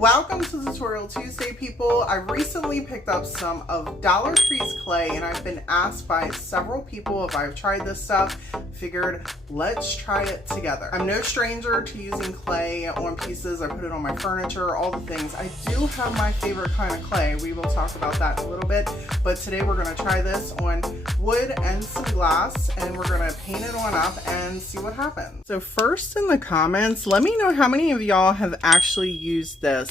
Welcome to Tutorial Tuesday, people. I recently picked up some of Dollar Tree's clay and I've been asked by several people if I've tried this stuff. Figured let's try it together. I'm no stranger to using clay on pieces. I put it on my furniture, all the things. I do have my favorite kind of clay. We will talk about that in a little bit, but today we're going to try this on wood and some glass and we're going to paint it on up and see what happens. So first, in the comments, let me know how many of y'all have actually used this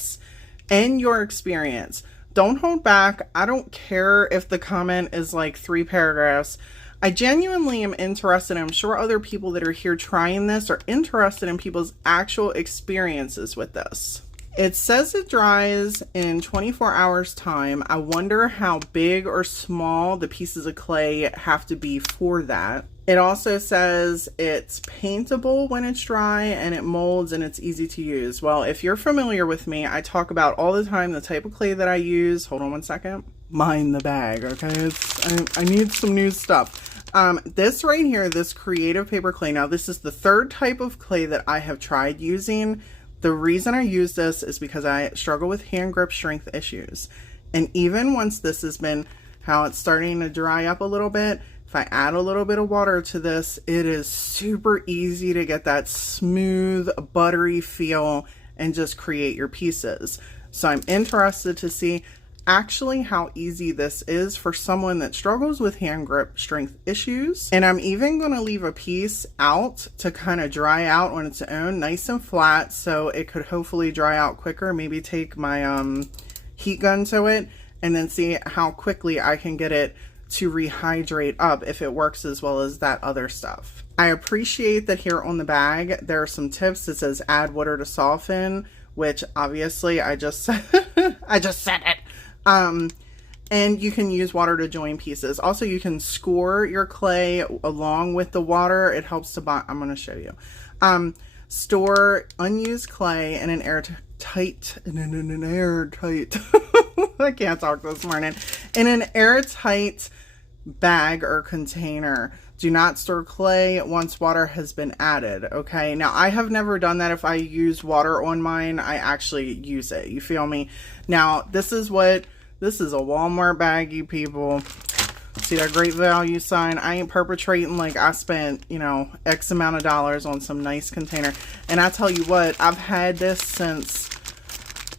in your experience. Don't hold back. I don't care if the comment is like 3 paragraphs. I genuinely am interested. I'm sure other people that are here trying this are interested in people's actual experiences with this. It says it dries in 24 hours time. I wonder how big or small the pieces of clay have to be for that. It also says it's paintable when it's dry and it molds and it's easy to use. Well, if you're familiar with me, I talk about all the time the type of clay that I use. Hold on one second. Mind the bag, okay? I need some new stuff. This right here, this creative paper clay. Now, this is the 3rd type of clay that I have tried using. The reason I use this is because I struggle with hand grip strength issues. And even once this has been how it's starting to dry up a little bit, if I add a little bit of water to this, it is super easy to get that smooth, buttery feel and just create your pieces. So I'm interested to see actually how easy this is for someone that struggles with hand grip strength issues. And I'm even going to leave a piece out to kind of dry out on its own, nice and flat, so it could hopefully dry out quicker. Maybe take my heat gun to it and then see how quickly I can get it to rehydrate up if it works as well as that other stuff. I appreciate that here on the bag there are some tips. It says add water to soften, which obviously I just said it. And you can use water to join pieces. Also, you can score your clay along with the water. It helps to bond. I'm going to show you. Store unused clay in an airtight I can't talk this morning. In an airtight bag or container. Do not store clay once water has been added. Okay. Now, I have never done that. If I use water on mine, I actually use it. You feel me? Now, this is a Walmart bag, you people. See that great value sign? I ain't perpetrating like I spent, you know, X amount of dollars on some nice container. And I tell you what, I've had this since,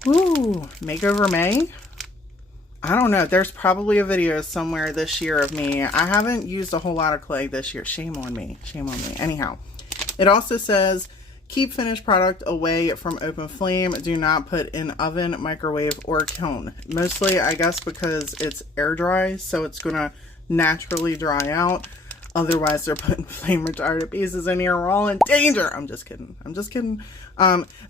Makeover May. I don't know. There's probably a video somewhere this year of me. I haven't used a whole lot of clay this year. Shame on me. Shame on me. Anyhow, it also says keep finished product away from open flame. Do not put in oven, microwave, or kiln. Mostly, I guess, because it's air dry, so it's going to naturally dry out. Otherwise, they're putting flame retardant pieces in here. We're all in danger. I'm just kidding. I'm just kidding.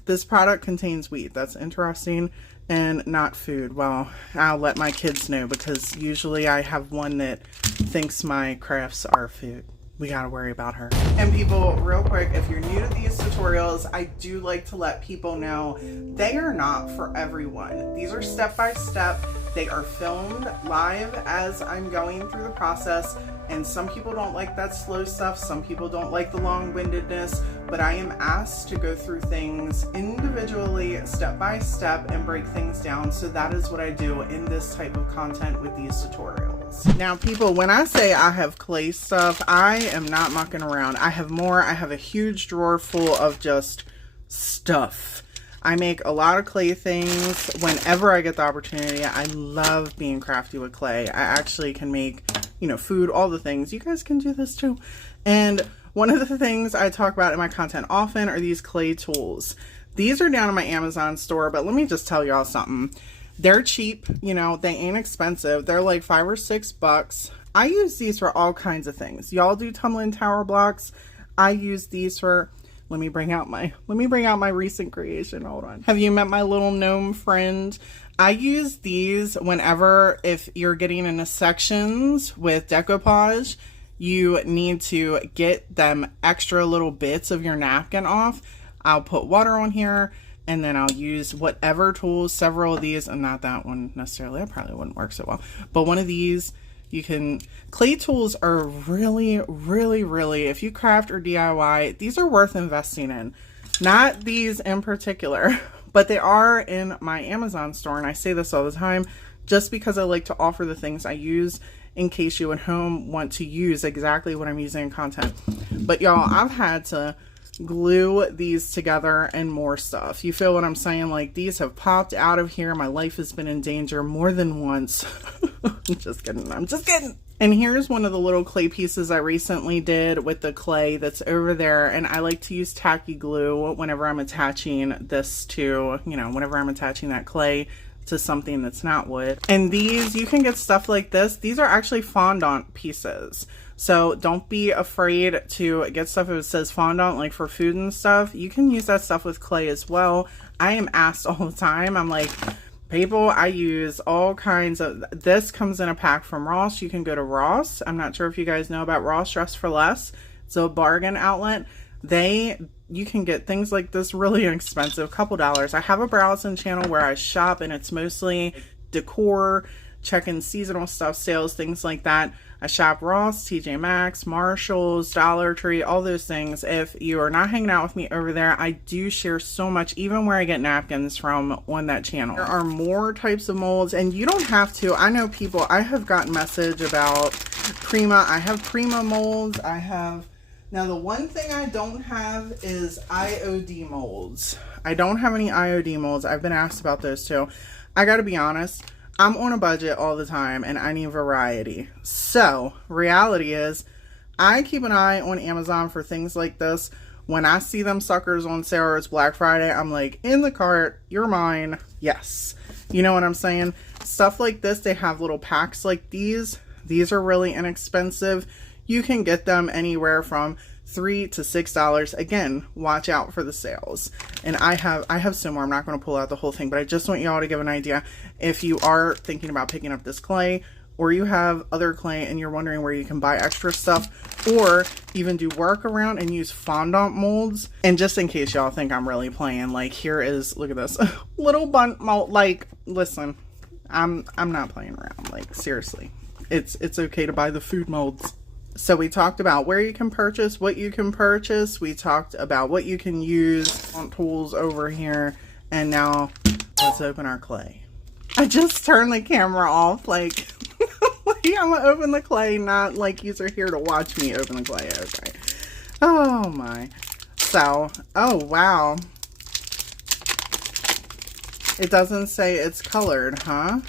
This product contains wheat. That's interesting. And not food. Well, I'll let my kids know because usually I have one that thinks my crafts are food. We gotta worry about her. And people, real quick, if you're new to these tutorials, I do like to let people know they are not for everyone. These are step-by-step. They are filmed live as I'm going through the process. And some people don't like that slow stuff. Some people don't like the long-windedness, but I am asked to go through things individually, step by step, and break things down. So that is what I do in this type of content with these tutorials. Now, people, when I say I have clay stuff, I am not mucking around. I have more. I have a huge drawer full of just stuff. I make a lot of clay things whenever I get the opportunity. I love being crafty with clay. I actually can make, you know, food, all the things. You guys can do this too. And one of the things I talk about in my content often are these clay tools. These are down in my Amazon store, but let me just tell y'all something. They're cheap, you know, they ain't expensive. They're like $5 or $6. I use these for all kinds of things. Y'all do tumbling tower blocks. I use these for, let me bring out my recent creation. Hold on. Have you met my little gnome friend? I use these whenever, if you're getting into sections with decoupage, you need to get them extra little bits of your napkin off. I'll put water on here and then I'll use whatever tools, several of these, and not that one necessarily. That probably wouldn't work so well. But one of these, you can, clay tools are really, if you craft or DIY, these are worth investing in. Not these in particular, but they are in my Amazon store, and I say this all the time just because I like to offer the things I use in case you at home want to use exactly what I'm using in content. But y'all, I've had to glue these together and more stuff. You feel what I'm saying? Like, these have popped out of here. My life has been in danger more than once. I'm just kidding. I'm just kidding. And here's one of the little clay pieces I recently did with the clay that's over there. And I like to use tacky glue whenever I'm attaching this to, you know, whenever I'm attaching that clay to something that's not wood. And these, you can get stuff like this. These are actually fondant pieces. So don't be afraid to get stuff if it says fondant, like for food and stuff. You can use that stuff with clay as well. I am asked all the time. I'm like, people, I use all kinds of, this comes in a pack from Ross. You can go to Ross. I'm not sure if you guys know about Ross Dress for Less. It's a bargain outlet. You can get things like this really inexpensive, couple dollars. I have a browsing channel where I shop, and it's mostly decor, checking seasonal stuff, sales, things like that. I shop Ross, TJ Maxx, Marshalls, Dollar Tree, all those things. If you are not hanging out with me over there, I do share so much, even where I get napkins from on that channel. There are more types of molds, and you don't have to. I know people, I have gotten message about Prima. I have Prima molds. Now, the one thing I don't have is IOD molds. I don't have any IOD molds. I've been asked about those too. I gotta be honest, I'm on a budget all the time and I need variety. So, reality is, I keep an eye on Amazon for things like this. When I see them suckers on sale or it's Black Friday, I'm like, in the cart, you're mine. Yes. You know what I'm saying? Stuff like this, they have little packs like these. These are really inexpensive. You can get them anywhere from $3 to $6. Again, watch out for the sales. And I have some more. I'm not going to pull out the whole thing, but I just want y'all to give an idea. If you are thinking about picking up this clay, or you have other clay and you're wondering where you can buy extra stuff, or even do work around and use fondant molds. And just in case y'all think I'm really playing, like, here is, look at this little bunt mold. Like, listen, I'm not playing around. Like, seriously, it's okay to buy the food molds. So we talked about where you can purchase, what you can purchase. We talked about what you can use on tools over here. And now let's open our clay. I just turned the camera off. Like, I'm gonna open the clay, not like you're here to watch me open the clay. Okay. Oh my. So, oh wow. It doesn't say it's colored, huh?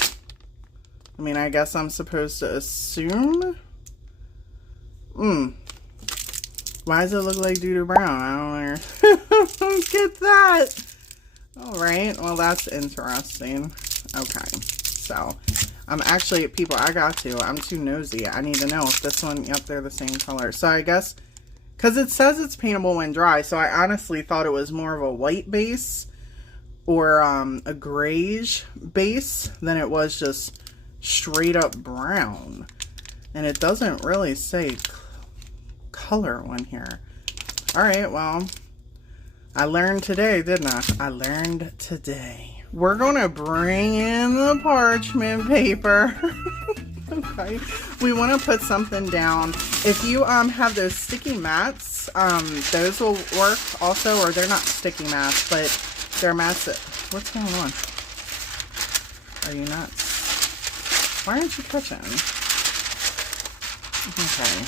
I mean, I guess I'm supposed to assume. Why does it look like doo-doo brown? I don't get that. All right, well, that's interesting. Okay, so I'm actually, people, I'm too nosy. I need to know if this one, yep, they're the same color. So I guess, because it says it's paintable when dry, so I honestly thought it was more of a white base or a grayish base than it was just straight up brown. And it doesn't really say color on here. All right, well, I learned today, didn't I? I learned today. We're gonna bring in the parchment paper. Okay, we want to put something down. If you have those sticky mats, those will work also, or they're not sticky mats, but they're mats that, what's going on? Are you nuts? Why aren't you touching? Okay.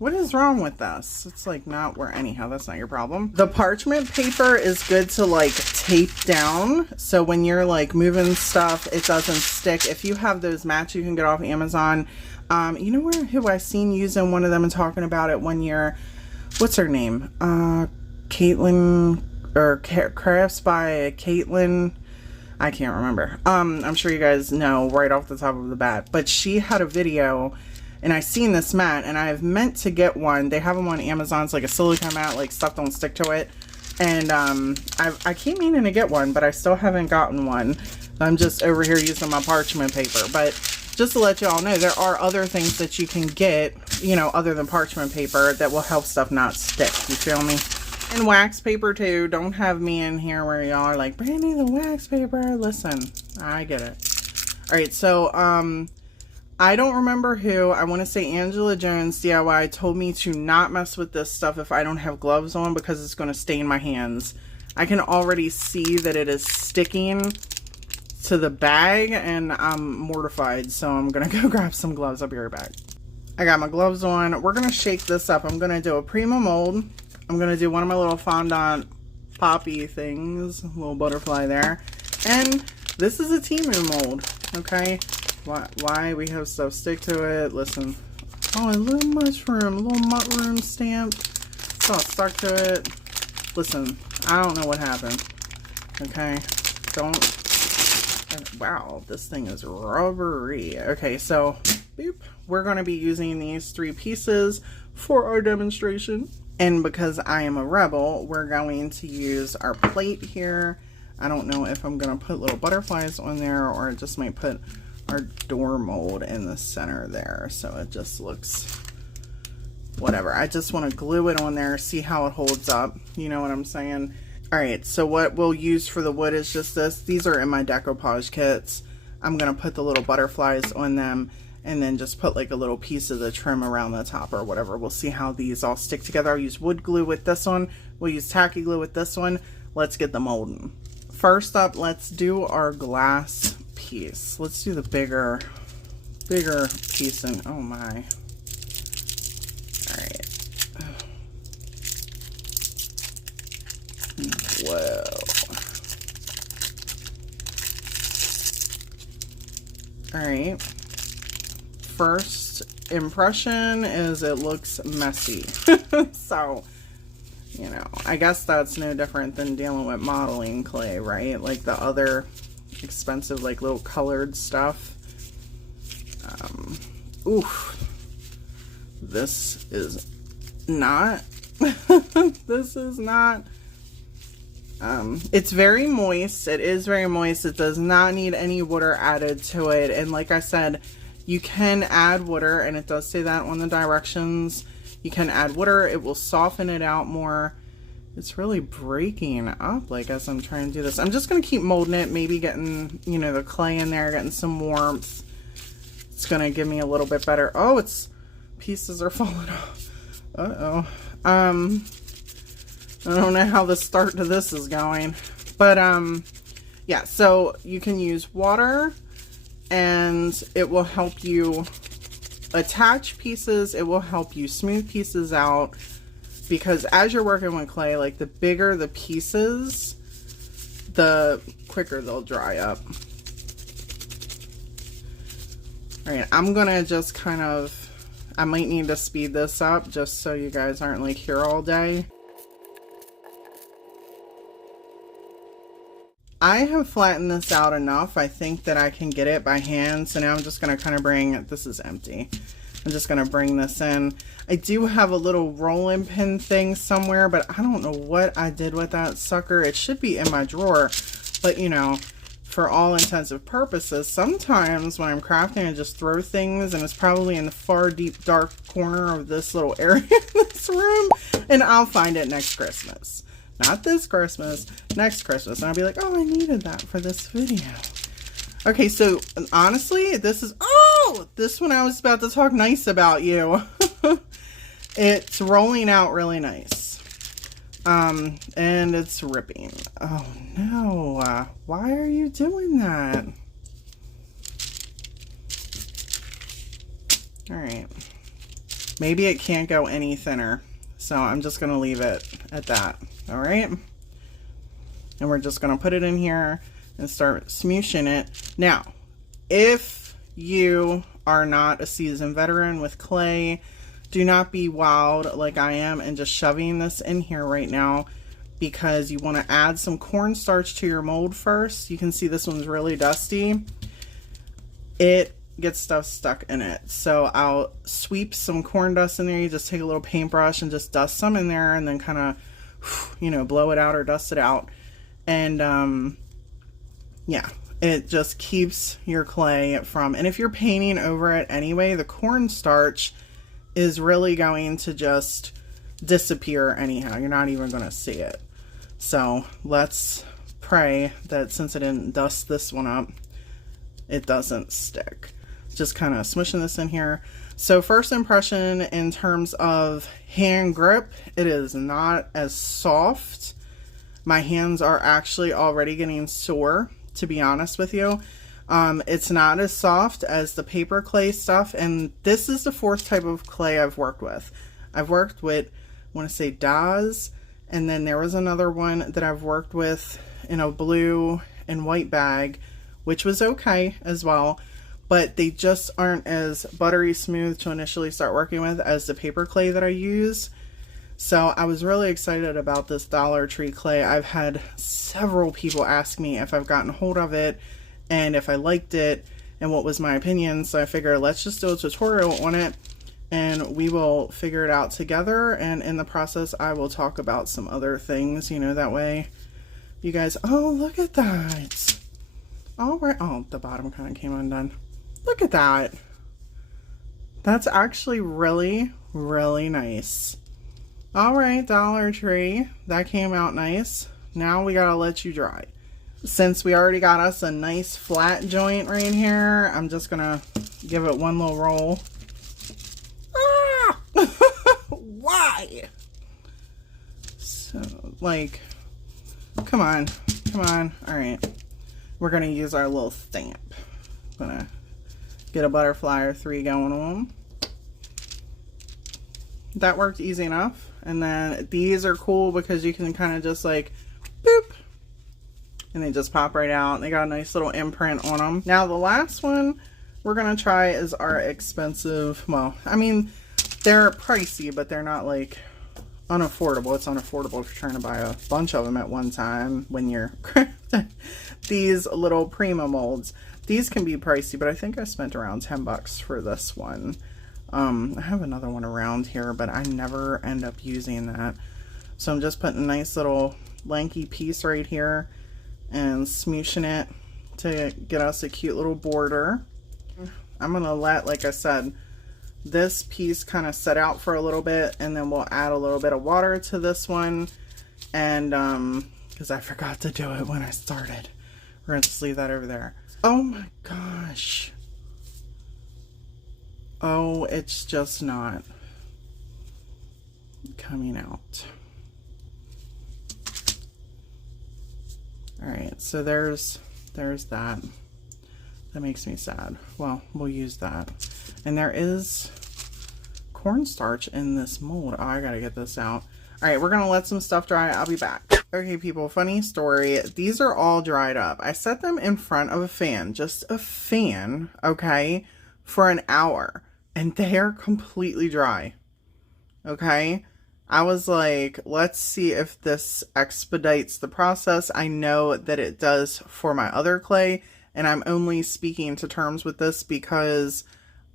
What is wrong with this? It's like not where, anyhow, that's not your problem. The parchment paper is good to like tape down. So when you're like moving stuff, it doesn't stick. If you have those mats you can get off Amazon. You know who I seen using one of them and talking about it one year? What's her name? Caitlin, or Crafts by Caitlin. I can't remember. I'm sure you guys know right off the top of the bat, but she had a video and I seen this mat and I've meant to get one. They have them on Amazon. It's like a silicone mat, like stuff don't stick to it. And I keep meaning to get one, but I still haven't gotten one. I'm just over here using my parchment paper. But just to let y'all know, there are other things that you can get, you know, other than parchment paper that will help stuff not stick. You feel me? And wax paper too. Don't have me in here where y'all are like, Brandi, the wax paper. Listen, I get it. All right, so I don't remember who, I want to say Angela Jones DIY told me to not mess with this stuff if I don't have gloves on because it's going to stain my hands. I can already see that it is sticking to the bag and I'm mortified, so I'm going to go grab some gloves. I'll be right back. I got my gloves on. We're going to shake this up. I'm going to do a Prima mold. I'm going to do one of my little fondant poppy things, a little butterfly there. And this is a Timu mold, okay? Why we have stuff stick to it? Listen. Oh, a little mushroom stamp. It's all stuck to it. Listen, I don't know what happened. Okay, wow, this thing is rubbery. Okay, so boop, we're going to be using these 3 pieces for our demonstration. And because I am a rebel, we're going to use our plate here. I don't know if I'm going to put little butterflies on there or I just might put our door mold in the center there, so it just looks whatever. I just want to glue it on there, see how it holds up, you know what I'm saying? All right, so what we'll use for the wood is just this. These are in my decoupage kits. I'm gonna put the little butterflies on them and then just put like a little piece of the trim around the top or whatever. We'll see how these all stick together. I'll use wood glue with this one, we'll use tacky glue with this one. Let's get the molding. First up, let's do our glass piece. Let's do the bigger piece. And oh my, all right, whoa, all right. First impression is it looks messy. So, you know, I guess that's no different than dealing with modeling clay, right? Like the other expensive, like little colored stuff. Oof. This is not, this is not, it's very moist. It is very moist. It does not need any water added to it. And like I said, you can add water, and it does say that on the directions. You can add water. It will soften it out more. It's really breaking up, like, as I'm trying to do this. I'm just going to keep molding it, maybe getting, you know, the clay in there, getting some warmth. It's going to give me a little bit better. Oh, it's, pieces are falling off. Uh-oh. I don't know how the start to this is going. But, yeah, so you can use water, and it will help you attach pieces. It will help you smooth pieces out. Because as you're working with clay, like the bigger the pieces, the quicker they'll dry up. All right, I'm gonna just kind of, I might need to speed this up just so you guys aren't like here all day. I have flattened this out enough. I think that I can get it by hand. So now I'm just gonna kind of bring, this is empty. I'm just gonna bring this in. I do have a little rolling pin thing somewhere, but I don't know what I did with that sucker. It should be in my drawer, but you know, for all intensive purposes, sometimes when I'm crafting, I just throw things and it's probably in the far deep dark corner of this little area in this room, and I'll find it next Christmas. Not this Christmas, next Christmas. And I'll be like, oh, I needed that for this video. Okay, so honestly, this is, oh, this one I was about to talk nice about you. It's rolling out really nice. And it's ripping. Oh no, why are you doing that? All right, maybe it can't go any thinner. So I'm just gonna leave it at that, all right? And we're just gonna put it in here and start smooshing it. Now, if you are not a seasoned veteran with clay, do not be wild like I am and just shoving this in here right now, because you want to add some cornstarch to your mold first. You can see this one's really dusty. It gets stuff stuck in it. So I'll sweep some corn dust in there. You just take a little paintbrush and just dust some in there and then kind of, you know, blow it out or dust it out. And yeah, it just keeps your clay from, and if you're painting over it anyway, the cornstarch is really going to just disappear anyhow. You're not even going to see it. So let's pray that since I didn't dust this one up, it doesn't stick. Just kind of smushing this in here. So first impression in terms of hand grip, it is not as soft. My hands are actually already getting sore, to be honest with you. It's not as soft as the paper clay stuff, and this is the fourth type of clay I've worked with. I've worked with, I want to say Daz, and then there was another one that I've worked with in a blue and white bag, which was okay as well, but they just aren't as buttery smooth to initially start working with as the paper clay that I use. So I was really excited about this Dollar Tree clay. I've had several people ask me if I've gotten hold of it and if I liked it and what was my opinion. So I figured let's just do a tutorial on it and we will figure it out together. And in the process, I will talk about some other things, you know, that way you guys, oh, look at that. All right. Oh, the bottom kind of came undone. Look at that. That's actually really, really nice. All right, Dollar Tree, that came out nice. Now we gotta let you dry. Since we already got us a nice flat joint right here, I'm just gonna give it one little roll. Ah! Why? So, like, come on, come on. All right, we're gonna use our little stamp. Gonna get a butterfly or 3 going on. That worked easy enough. And then these are cool because you can kind of just like boop and they just pop right out. They got a nice little imprint on them. Now the last one we're gonna try is our expensive, well, I mean, they're pricey, but they're not like unaffordable. It's unaffordable if you're trying to buy a bunch of them at one time when you're these little Prima molds. These can be pricey, but I think I spent around 10 bucks for this one. I have another one around here, but I never end up using that. So I'm just putting a nice little lanky piece right here and smooshing it to get us a cute little border. I'm going to let, like I said, this piece kind of set out for a little bit, and then we'll add a little bit of water to this one. And, because I forgot to do it when I started. We're going to just leave that over there. Oh my gosh. Oh, it's just not coming out. All right, so there's that. That makes me sad. Well, we'll use that. And there is cornstarch in this mold. Oh, I gotta get this out. All right, we're gonna let some stuff dry. I'll be back. Okay, people, funny story. These are all dried up. I set them in front of a fan, just a fan, okay, for an hour. And they're completely dry. Okay. I was like, let's see if this expedites the process. I know that it does for my other clay. And I'm only speaking to terms with this because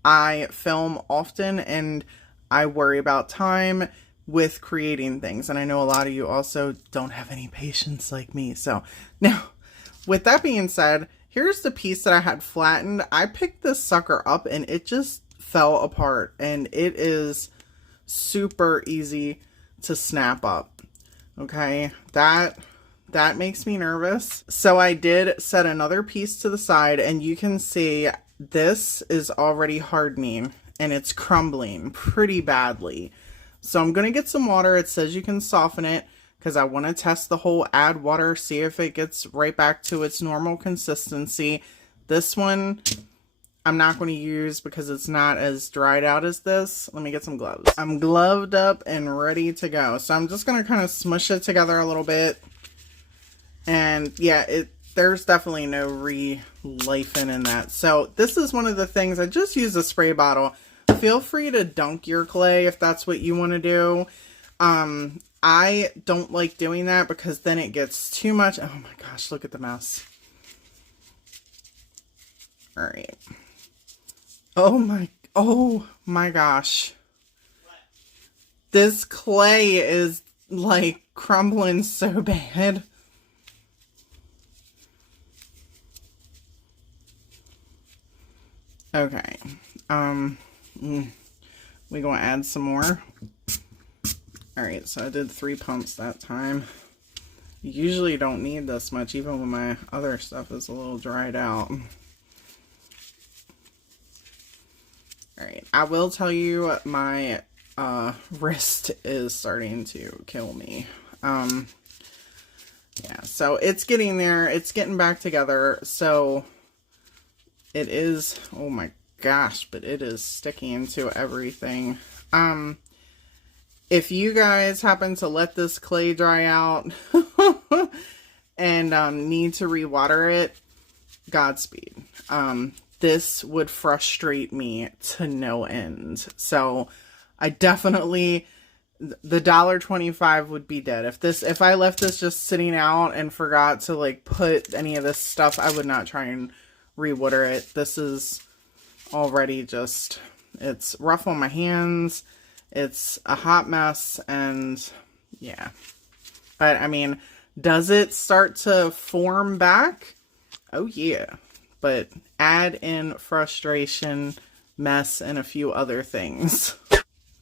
I film often and I worry about time with creating things. And I know a lot of you also don't have any patience like me. So now, with that being said, here's the piece that I had flattened. I picked this sucker up and it just fell apart, and it is super easy to snap up. Okay, that makes me nervous. So I did set another piece to the side, and you can see this is already hardening and it's crumbling pretty badly. So I'm gonna get some water. It says you can soften it because I want to test the whole add water, see if it gets right back to its normal consistency. This one I'm not going to use because it's not as dried out as this. Let me get some gloves. I'm gloved up and ready to go. So I'm just going to kind of smush it together a little bit. And yeah, there's definitely no re-lifing in that. So this is one of the things, I just used a spray bottle. Feel free to dunk your clay if that's what you want to do. I don't like doing that because then it gets too much. Oh my gosh, look at the mess. All right. Oh my gosh. This clay is like crumbling so bad. Okay. We gonna add some more. All right, so I did 3 pumps that time. Usually don't need this much, even when my other stuff is a little dried out. All right, I will tell you my wrist is starting to kill me. Yeah, so it's getting there. It's getting back together. So it is, oh my gosh, but it is sticking to everything. If you guys happen to let this clay dry out and need to rewater it, Godspeed. This would frustrate me to no end. So I definitely, the $1.25 would be dead. If I left this just sitting out and forgot to like put any of this stuff, I would not try and rewater it. This is already just, it's rough on my hands. It's a hot mess, and yeah. But I mean, does it start to form back? Oh yeah. But add in frustration, mess, and a few other things.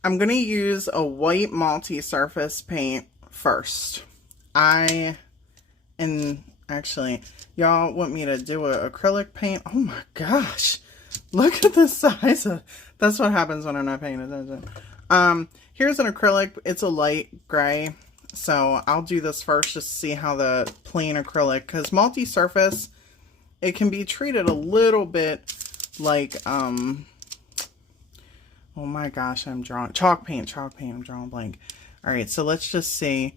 I'm going to use a white multi-surface paint first. And actually, y'all want me to do an acrylic paint? Oh my gosh. Look at the size of, that's what happens when I'm not paying attention. Here's an acrylic. It's a light gray. So I'll do this first just to see how the plain acrylic, because multi-surface, it can be treated a little bit like, oh my gosh, I'm drawing, chalk paint, I'm drawing blank. All right, so let's just see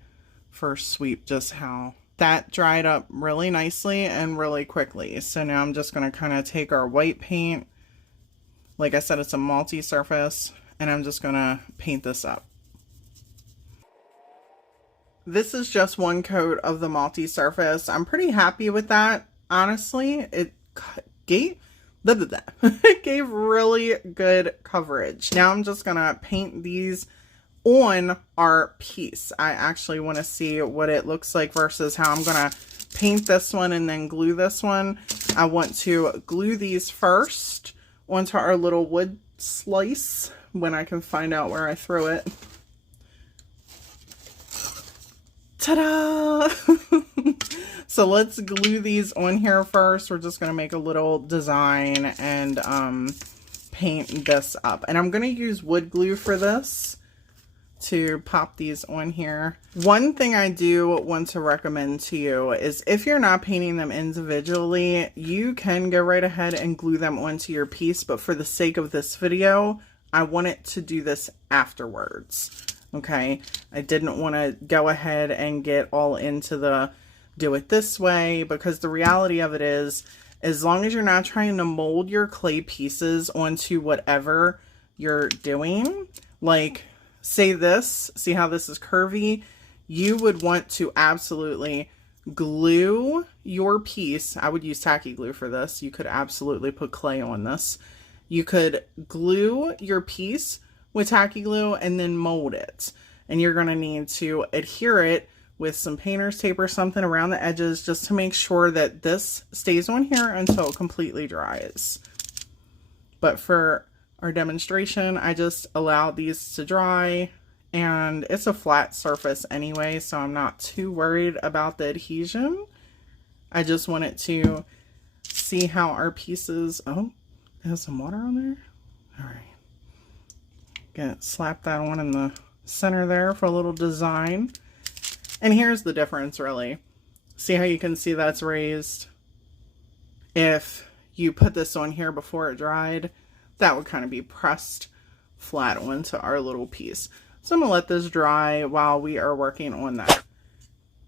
first sweep just how that dried up really nicely and really quickly. So now I'm just going to kind of take our white paint. Like I said, it's a multi-surface, and I'm just going to paint this up. This is just one coat of the multi-surface. I'm pretty happy with that. Honestly, it gave it gave really good coverage. Now I'm just gonna paint these on our piece. I actually want to see what it looks like versus how I'm gonna paint this one and then glue this one. I want to glue these first onto our little wood slice when I can find out where I threw it. Ta-da! So let's glue these on here first. We're just going to make a little design and paint this up. And I'm going to use wood glue for this to pop these on here. One thing I do want to recommend to you is if you're not painting them individually, you can go right ahead and glue them onto your piece. But for the sake of this video, I want it to do this afterwards. Okay, I didn't want to go ahead and get all into the do it this way, because the reality of it is, as long as you're not trying to mold your clay pieces onto whatever you're doing, like say this, see how this is curvy? You would want to absolutely glue your piece. I would use tacky glue for this. You could absolutely put clay on this. You could glue your piece with tacky glue and then mold it. And you're going to need to adhere it with some painter's tape or something around the edges just to make sure that this stays on here until it completely dries. But for our demonstration, I just allowed these to dry, and it's a flat surface anyway, so I'm not too worried about the adhesion. I just wanted to see how our pieces, oh, it has some water on there. All right. Gonna slap that one in the center there for a little design. And here's the difference, really. See how you can see that's raised? If you put this on here before it dried, that would kind of be pressed flat onto our little piece. So I'm going to let this dry while we are working on that.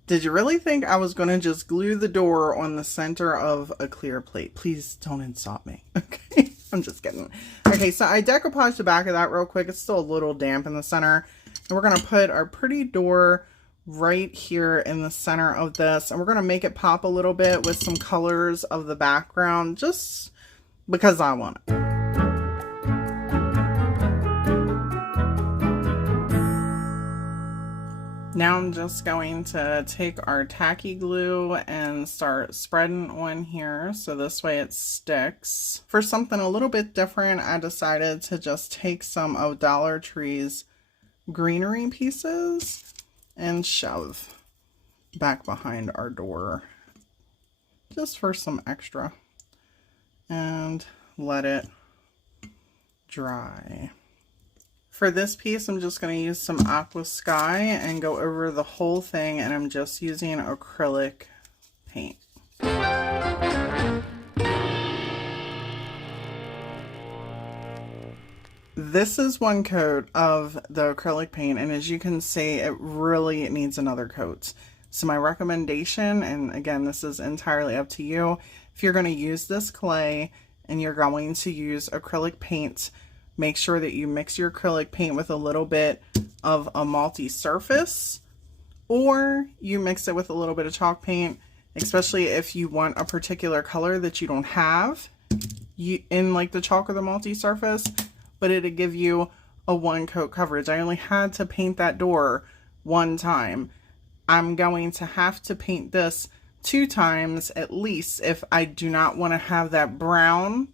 Did you really think I was going to just glue the door on the center of a clear plate? Please don't insult me, okay? I'm just kidding. Okay, so I decoupaged the back of that real quick. It's still a little damp in the center. And we're going to put our pretty door right here in the center of this, and we're going to make it pop a little bit with some colors of the background just because I want it. Now I'm just going to take our tacky glue and start spreading on here so this way it sticks. For something a little bit different, I decided to just take some of Dollar Tree's greenery pieces and shove back behind our door just for some extra, and let it dry. For this piece, I'm just going to use some Aqua Sky and go over the whole thing, and I'm just using acrylic paint. This is one coat of the acrylic paint, and as you can see, it really needs another coat. So my recommendation, and again, this is entirely up to you, if you're going to use this clay and you're going to use acrylic paint, make sure that you mix your acrylic paint with a little bit of a multi-surface, or you mix it with a little bit of chalk paint, especially if you want a particular color that you don't have in like the chalk or the multi-surface, but it'll give you a one coat coverage. I only had to paint that door one time. I'm going to have to paint this 2 times at least if I do not want to have that brown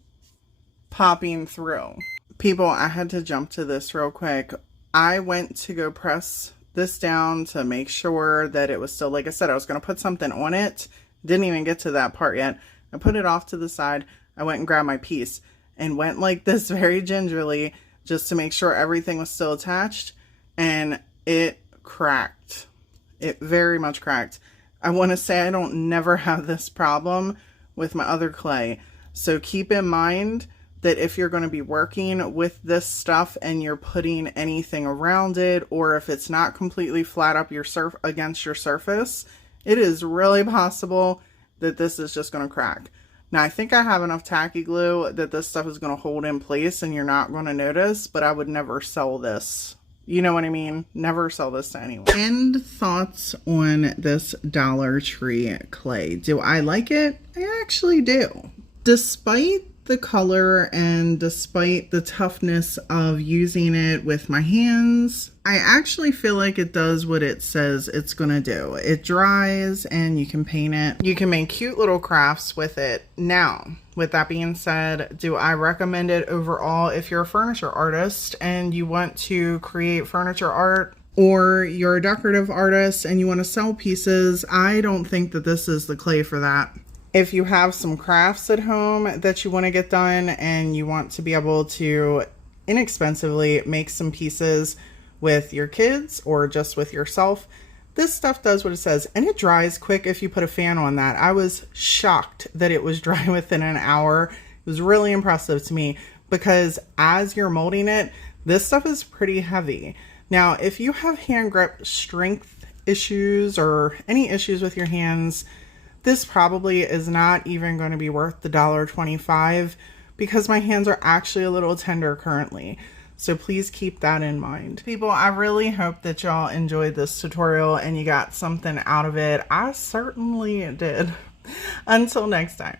popping through. People, I had to jump to this real quick. I went to go press this down to make sure that it was still, like I said, I was going to put something on it. Didn't even get to that part yet. I put it off to the side. I went and grabbed my piece and went like this very gingerly just to make sure everything was still attached, and it cracked. It very much cracked. I want to say I don't never have this problem with my other clay. So keep in mind that if you're going to be working with this stuff and you're putting anything around it, or if it's not completely flat up against your surface, it is really possible that this is just going to crack. Now, I think I have enough tacky glue that this stuff is going to hold in place and you're not going to notice, but I would never sell this. You know what I mean? Never sell this to anyone. End thoughts on this Dollar Tree clay. Do I like it? I actually do. Despite the color and despite the toughness of using it with my hands, I actually feel like it does what it says it's gonna do. It dries and you can paint it. You can make cute little crafts with it. Now, with that being said, do I recommend it overall if you're a furniture artist and you want to create furniture art, or you're a decorative artist and you want to sell pieces? I don't think that this is the clay for that. If you have some crafts at home that you want to get done and you want to be able to inexpensively make some pieces with your kids or just with yourself, this stuff does what it says, and it dries quick if you put a fan on that. I was shocked that it was dry within an hour. It was really impressive to me because as you're molding it, this stuff is pretty heavy. Now, if you have hand grip strength issues or any issues with your hands, this probably is not even going to be worth the $1.25 because my hands are actually a little tender currently. So please keep that in mind. People, I really hope that y'all enjoyed this tutorial and you got something out of it. I certainly did. Until next time.